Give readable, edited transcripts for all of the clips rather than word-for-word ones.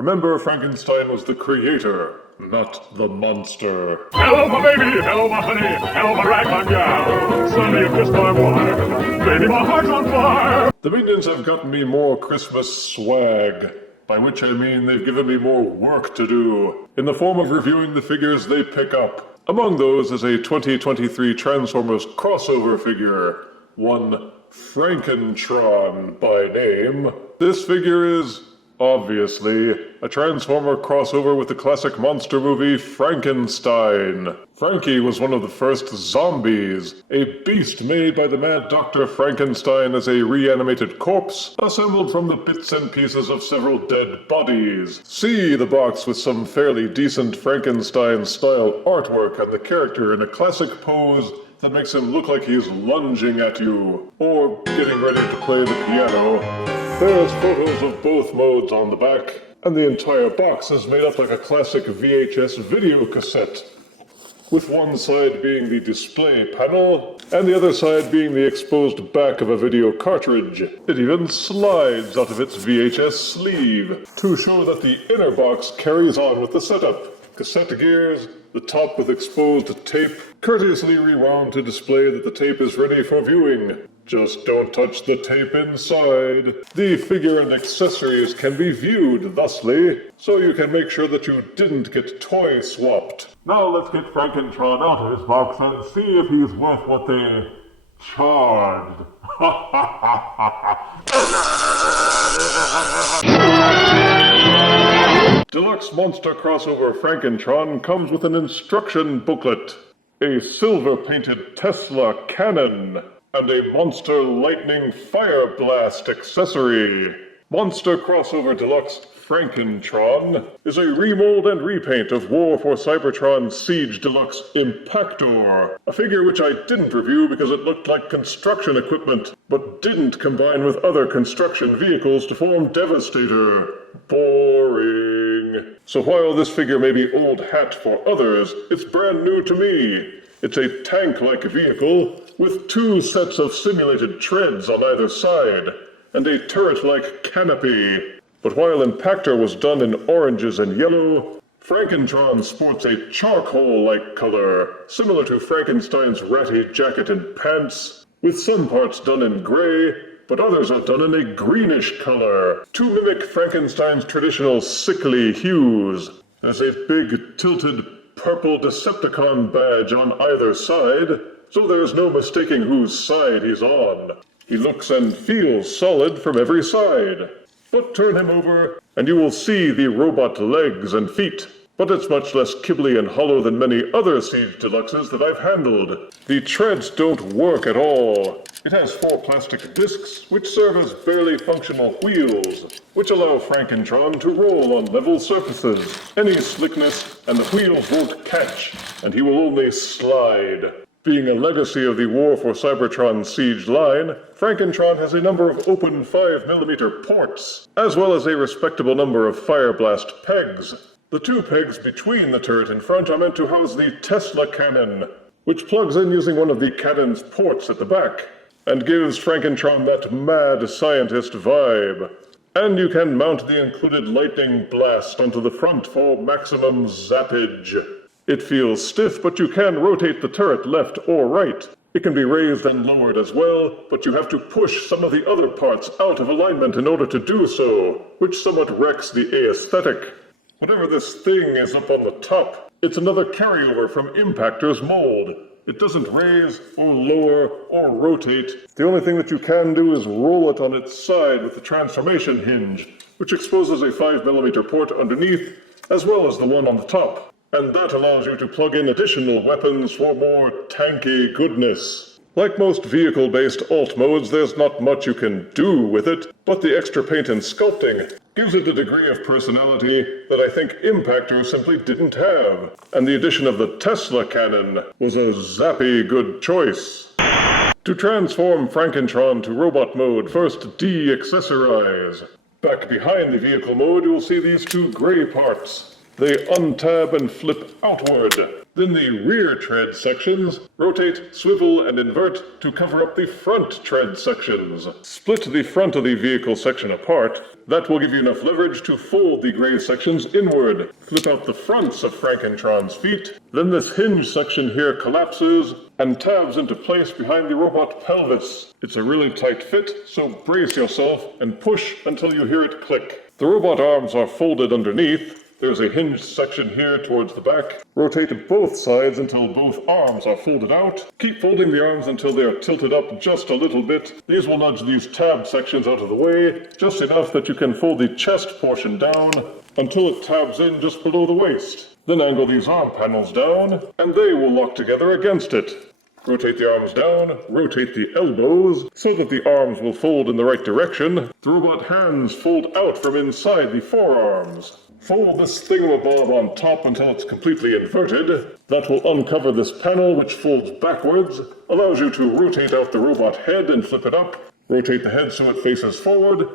Remember, Frankenstein was the creator, not the monster. Hello, my baby! Hello, my honey! Hello, my ragtime gal! Suddenly you kissed my wife! Baby, my heart's on fire! The minions have gotten me more Christmas swag, by which I mean they've given me more work to do, in the form of reviewing the figures they pick up. Among those is a 2023 Transformers crossover figure, one Frankentron by name. This figure is, obviously, a Transformer crossover with the classic monster movie Frankenstein. Frankie was one of the first zombies, a beast made by the mad Dr. Frankenstein as a reanimated corpse, assembled from the bits and pieces of several dead bodies. See the box with some fairly decent Frankenstein-style artwork and the character in a classic pose that makes him look like he's lunging at you, or getting ready to play the piano. There's photos of both modes on the back, and the entire box is made up like a classic VHS video cassette, with one side being the display panel, and the other side being the exposed back of a video cartridge. It even slides out of its VHS sleeve, to show that the inner box carries on with the setup. Cassette gears, the top with exposed tape, courteously rewound to display that the tape is ready for viewing. Just don't touch the tape inside. The figure and accessories can be viewed thusly, so you can make sure that you didn't get toy swapped. Now let's get Frankentron out of his box and see if he's worth what they charged. Deluxe Monster Crossover Frankentron comes with an instruction booklet, a silver-painted Tesla cannon, and a Monster Lightning Fire Blast accessory. Monster Crossover Deluxe Frankentron is a remold and repaint of War for Cybertron Siege Deluxe Impactor, a figure which I didn't review because it looked like construction equipment, but didn't combine with other construction vehicles to form Devastator. Boring. So while this figure may be old hat for others, it's brand new to me. It's a tank-like vehicle with two sets of simulated treads on either side, and a turret-like canopy. But while Impactor was done in oranges and yellow, Frankentron sports a charcoal-like color, similar to Frankenstein's ratty jacket and pants, with some parts done in gray, but others are done in a greenish color, to mimic Frankenstein's traditional sickly hues. There's a big, tilted, purple Decepticon badge on either side, so there's no mistaking whose side he's on. He looks and feels solid from every side. But turn him over, and you will see the robot legs and feet. But it's much less kibbly and hollow than many other Siege Deluxes that I've handled. The treads don't work at all. It has 4 plastic discs, which serve as barely functional wheels, which allow Frankentron to roll on level surfaces. Any slickness, and the wheels won't catch, and he will only slide. Being a legacy of the War for Cybertron Siege line, Frankentron has a number of open 5mm ports, as well as a respectable number of Fire Blast pegs. The 2 pegs between the turret in front are meant to house the Tesla cannon, which plugs in using one of the cannon's ports at the back, and gives Frankentron that mad scientist vibe. And you can mount the included lightning blast onto the front for maximum zappage. It feels stiff, but you can rotate the turret left or right. It can be raised and lowered as well, but you have to push some of the other parts out of alignment in order to do so, which somewhat wrecks the aesthetic. Whatever this thing is up on the top, it's another carryover from Impactor's mold. It doesn't raise or lower or rotate. The only thing that you can do is roll it on its side with the transformation hinge, which exposes a 5mm port underneath, as well as the one on the top. And that allows you to plug in additional weapons for more tanky goodness. Like most vehicle-based alt modes, there's not much you can do with it, but the extra paint and sculpting gives it a degree of personality that I think Impactor simply didn't have. And the addition of the Tesla cannon was a zappy good choice. To transform Frankentron to robot mode, first de-accessorize. Back behind the vehicle mode, you'll see these 2 gray parts. they untab and flip outward. Then the rear tread sections rotate, swivel, and invert to cover up the front tread sections. Split the front of the vehicle section apart. That will give you enough leverage to fold the gray sections inward. Flip out the fronts of Frankentron's feet. Then this hinge section here collapses and tabs into place behind the robot pelvis. It's a really tight fit, so brace yourself and push until you hear it click. The robot arms are folded underneath. There's a hinged section here towards the back. Rotate both sides until both arms are folded out. Keep folding the arms until they are tilted up just a little bit. These will nudge these tab sections out of the way, just enough that you can fold the chest portion down until it tabs in just below the waist. Then angle these arm panels down, and they will lock together against it. Rotate the arms down, rotate the elbows, so that the arms will fold in the right direction. The robot hands fold out from inside the forearms. Fold this thingamabob on top until it's completely inverted. That will uncover this panel, which folds backwards, allows you to rotate out the robot head and flip it up, rotate the head so it faces forward,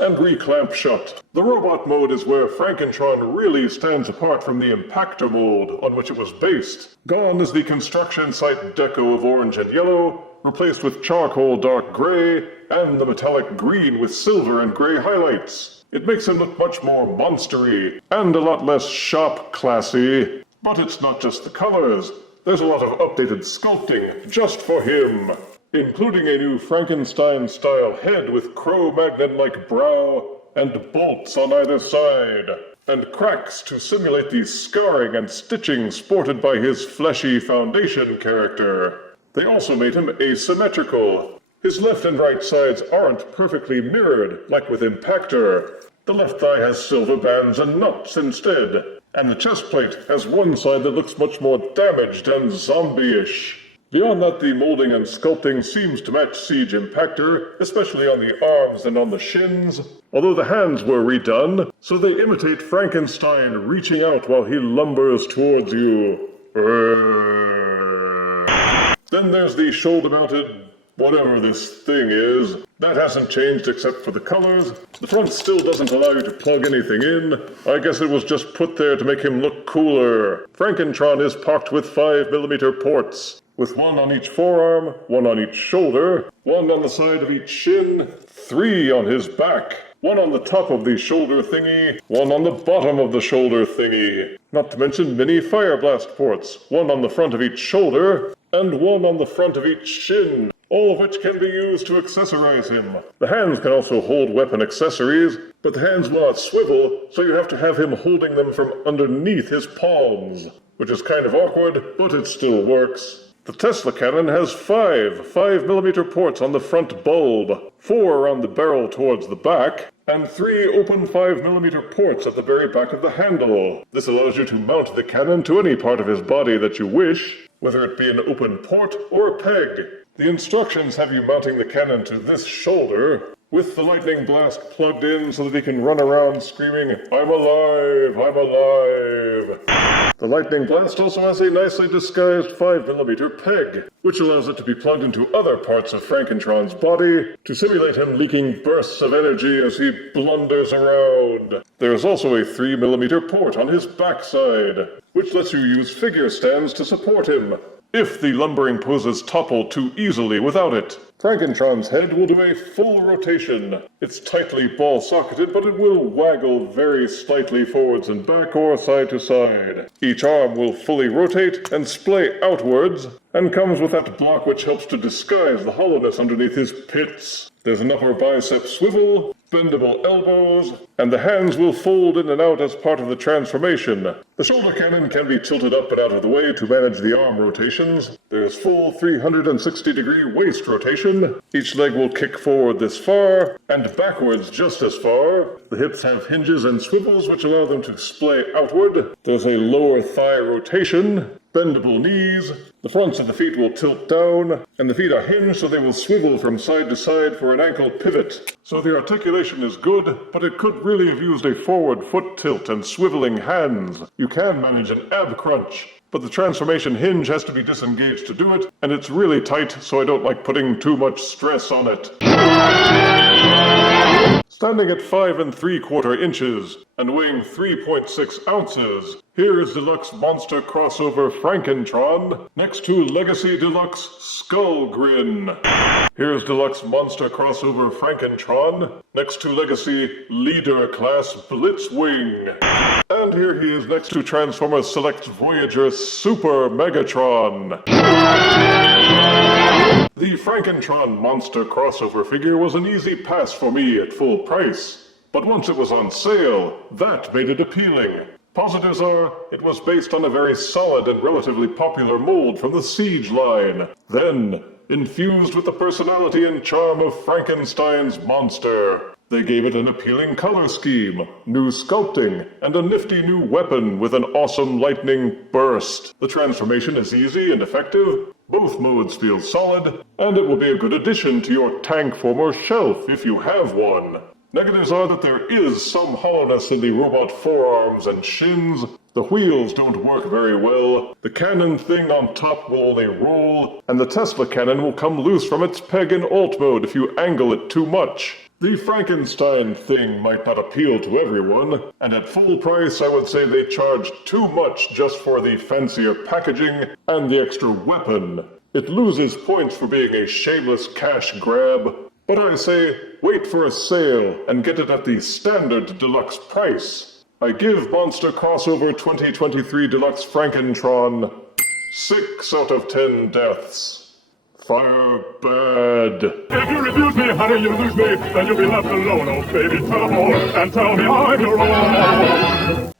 and reclamp shut. The robot mode is where Frankentron really stands apart from the impactor mold on which it was based. Gone is the construction site deco of orange and yellow, replaced with charcoal dark gray, and the metallic green with silver and gray highlights. It makes him look much more monstery, and a lot less shop classy. But it's not just the colors. There's a lot of updated sculpting just for him, including a new Frankenstein-style head with Cro-Magnon-like brow and bolts on either side, and cracks to simulate the scarring and stitching sported by his fleshy Foundation character. They also made him asymmetrical. His left and right sides aren't perfectly mirrored, like with Impactor. The left thigh has silver bands and nuts instead, and the chest plate has one side that looks much more damaged and zombie-ish. Beyond that, the molding and sculpting seems to match Siege Impactor, especially on the arms and on the shins, although the hands were redone, so they imitate Frankenstein reaching out while he lumbers towards you. Then there's the shoulder-mounted whatever this thing is. That hasn't changed except for the colors. The front still doesn't allow you to plug anything in. I guess it was just put there to make him look cooler. Frankentron is parked with 5mm ports, with one on each forearm, one on each shoulder, one on the side of each shin, 3 on his back, one on the top of the shoulder thingy, one on the bottom of the shoulder thingy. Not to mention mini fire blast ports, one on the front of each shoulder, and one on the front of each shin, all of which can be used to accessorize him. The hands can also hold weapon accessories, but the hands will not swivel, so you have to have him holding them from underneath his palms, which is kind of awkward, but it still works. The Tesla cannon has 5mm ports on the front bulb, 4 around the barrel towards the back, and 3 open 5mm ports at the very back of the handle. This allows you to mount the cannon to any part of his body that you wish, whether it be an open port or a peg. The instructions have you mounting the cannon to this shoulder, with the lightning blast plugged in so that he can run around screaming, "I'm alive! I'm alive!" The lightning blast also has a nicely disguised 5mm peg, which allows it to be plugged into other parts of Frankentron's body to simulate him leaking bursts of energy as he blunders around. There's also a 3mm port on his backside, which lets you use figure stands to support him, if the lumbering poses topple too easily without it. Frankentron's head will do a full rotation. It's tightly ball-socketed, but it will waggle very slightly forwards and back or side to side. Each arm will fully rotate and splay outwards, and comes with that block which helps to disguise the hollowness underneath his pits. There's an upper bicep swivel, bendable elbows, and the hands will fold in and out as part of the transformation. The shoulder cannon can be tilted up and out of the way to manage the arm rotations. There's full 360-degree waist rotation. Each leg will kick forward this far, and backwards just as far. The hips have hinges and swivels which allow them to splay outward. There's a lower thigh rotation, bendable knees. The fronts of the feet will tilt down, and the feet are hinged so they will swivel from side to side for an ankle pivot. So the articulation is good, but it could really have used a forward foot tilt and swiveling hands. You can manage an ab crunch, but the transformation hinge has to be disengaged to do it, and it's really tight, so I don't like putting too much stress on it. Standing at 5 3/4 inches and weighing 3.6 ounces, here is Deluxe Monster Crossover Frankentron next to Legacy Deluxe Skull Grin. Here's Deluxe Monster Crossover Frankentron next to Legacy Leader Class Blitzwing. And here he is next to Transformers Select Voyager Super Megatron. The Frankentron Monster Crossover figure was an easy pass for me at full price, but once it was on sale, that made it appealing. Positives are, it was based on a very solid and relatively popular mold from the Siege line. Then, infused with the personality and charm of Frankenstein's monster, they gave it an appealing color scheme, new sculpting, and a nifty new weapon with an awesome lightning burst. The transformation is easy and effective, both modes feel solid, and it will be a good addition to your tank form or shelf if you have one. Negatives are that there is some hollowness in the robot forearms and shins, the wheels don't work very well, the cannon thing on top will only roll, and the Tesla cannon will come loose from its peg in alt mode if you angle it too much. The Frankenstein thing might not appeal to everyone, and at full price I would say they charge too much just for the fancier packaging and the extra weapon. It loses points for being a shameless cash grab, but I say wait for a sale and get it at the standard deluxe price. I give Monster Crossover 2023 Deluxe Frankentron 6 out of 10 deaths. Fire bad. If you refuse me, honey, you lose me. Then you'll be left alone, oh baby. Tell them all and tell me I'm your own.